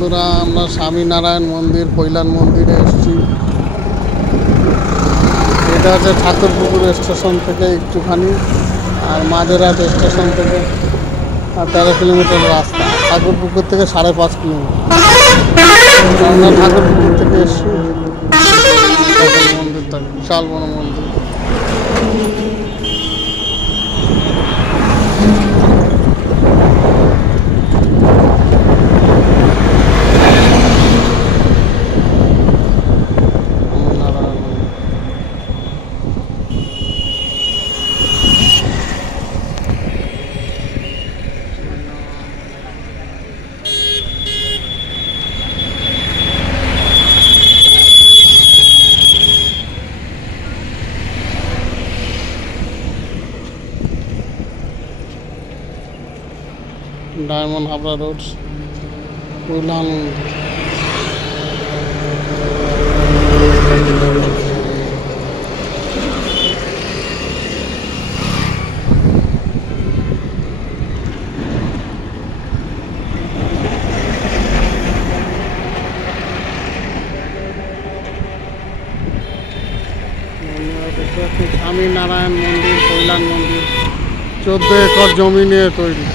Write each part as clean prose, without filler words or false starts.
বন্ধুরা আমরা স্বামীনারায়ণ মন্দির কৈলান মন্দিরে এসেছি। এটা হচ্ছে ঠাকুরপুকুর স্টেশন থেকে একটুখানি, আর মাঝেরহাট স্টেশন থেকে 13 কিলোমিটার রাস্তা। ঠাকুরপুকুর থেকে 5.5 কিলোমিটার। আমরা ঠাকুরপুকুর থেকে এসেছি। মন্দিরটা বিশাল বড় মন্দির। ডায়মন্ড হাবড়া রোড, কৈলান স্বামীনারায়ণ মন্দির, কৈলান মন্দির 14 একর জমি নিয়ে তৈরি।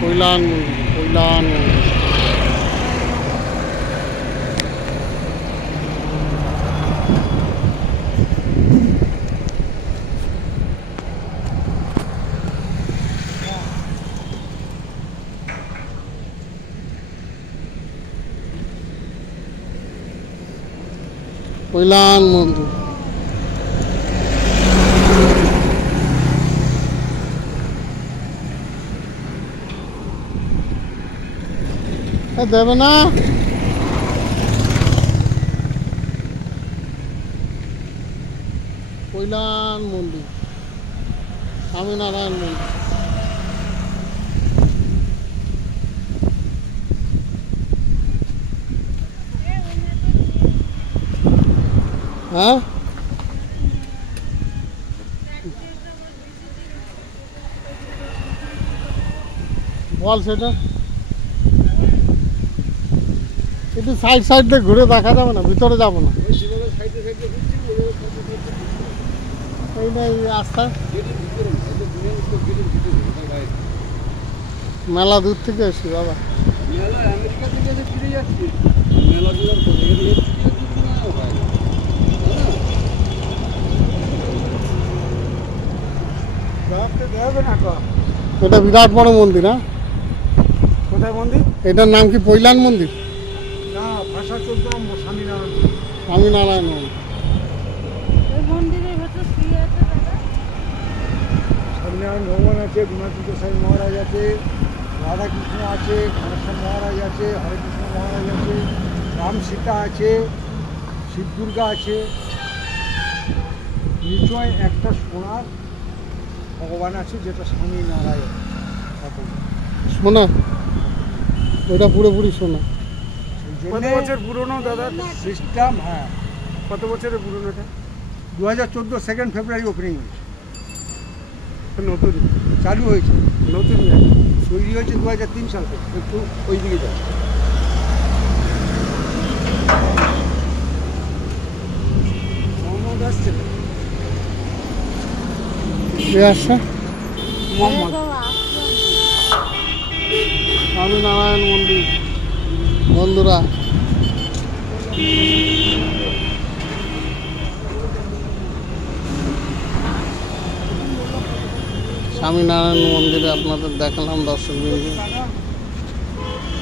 কৈলান মন্দির। দেবে না কৈলান মন্দির, স্বামীনারায়ণ মন্দির। হ্যাঁ বল, সেটা একটু সাইড দিয়ে ঘুরে দেখা যাবে না? ভিতরে যাবো না, এই রাস্তা মেলা দূর থেকে এসছি বাবা। এটা বিরাট বড় মন্দির। হ্যাঁ, কোথায় মন্দির? এটার নাম কি কৈলান মন্দির? না, ভাষা চলতো স্বামীনারায়ণ। স্বামীনারায়ণ মন্দির। স্বামীনারায়ণ ভগবান আছে, গুণাতীত সাই মহারাজ আছে, রাধাকৃষ্ণ আছে, ঘনশ্যাম মহারাজ আছে, হরেকৃষ্ণ মহারাজ আছে, রাম সীতা আছে, শিব দুর্গা আছে। নিশ্চয় একটা সোনার ভগবান আছে যেটা স্বামীনারায়ণ। সোনা? ওইটা পুরোপুরি সোনা। কত বছর পুরনো দাদা সিস্টেম? হ্যাঁ, কত বছরের পুরনোটা? 2014 2 ফেব্রুয়ারি ওপেনিং হয়েছে। নতুন চালু হয়েছে, নতুন তৈরি হয়েছে 2003 সাল থেকে। একটু ওই দিকে যায়। মোহাম্মদ আসছে, আসছে মোহাম্মদ। স্বামীনারায়ণ মন্দির বন্ধুরা। স্বামীনারায়ণ মন্দিরে আপনাদের দেখালাম দর্শকবৃন্দ।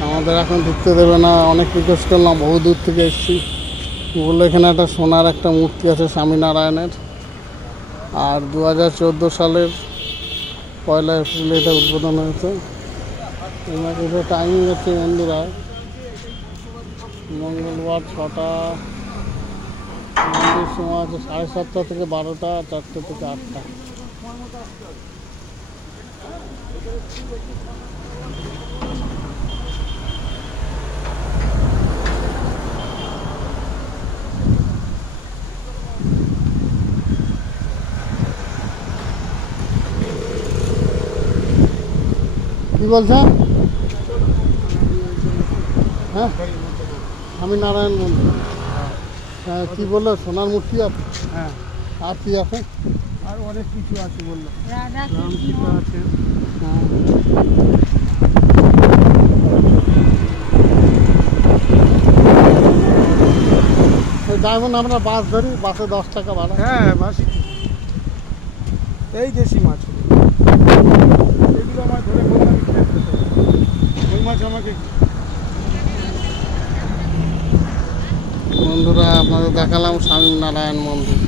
আমাদের এখন ঢুকতে দেবে না, অনেক রিকোয়েস্ট করলাম, বহু দূর থেকে এসেছি। বললো এখানে একটা সোনার একটা মূর্তি আছে স্বামীনারায়ণের, আর 2014 সালের 1 এপ্রিল এটা উদ্বোধন হয়েছে। এটা টাইমিং হচ্ছে বন্ধুরা মঙ্গলবার 6টা, মন্দির সময় আছে 7:30 থেকে 12টা, 4টে থেকে 8টা। কি বলছেন? হ্যাঁ স্বামীনারায়ণ মন্দির। হ্যাঁ কী বললো সোনার মূর্তি আছে, হ্যাঁ আর কি আছে? আর অনেক কিছু আছে বললো, রাধা রাম কৃষ্ণ সীতা আছে। হ্যাঁ। যাইবো না আমরা বাস ধরি, বাসে 10 টাকা ভাড়া। হ্যাঁ বাসি এই দেশি মাছ এগুলো আমার ধরে বললাম ওই মাছ আমাকে বন্ধুরা আপনাদের দেখালাম স্বামীনারায়ণ মন্দির।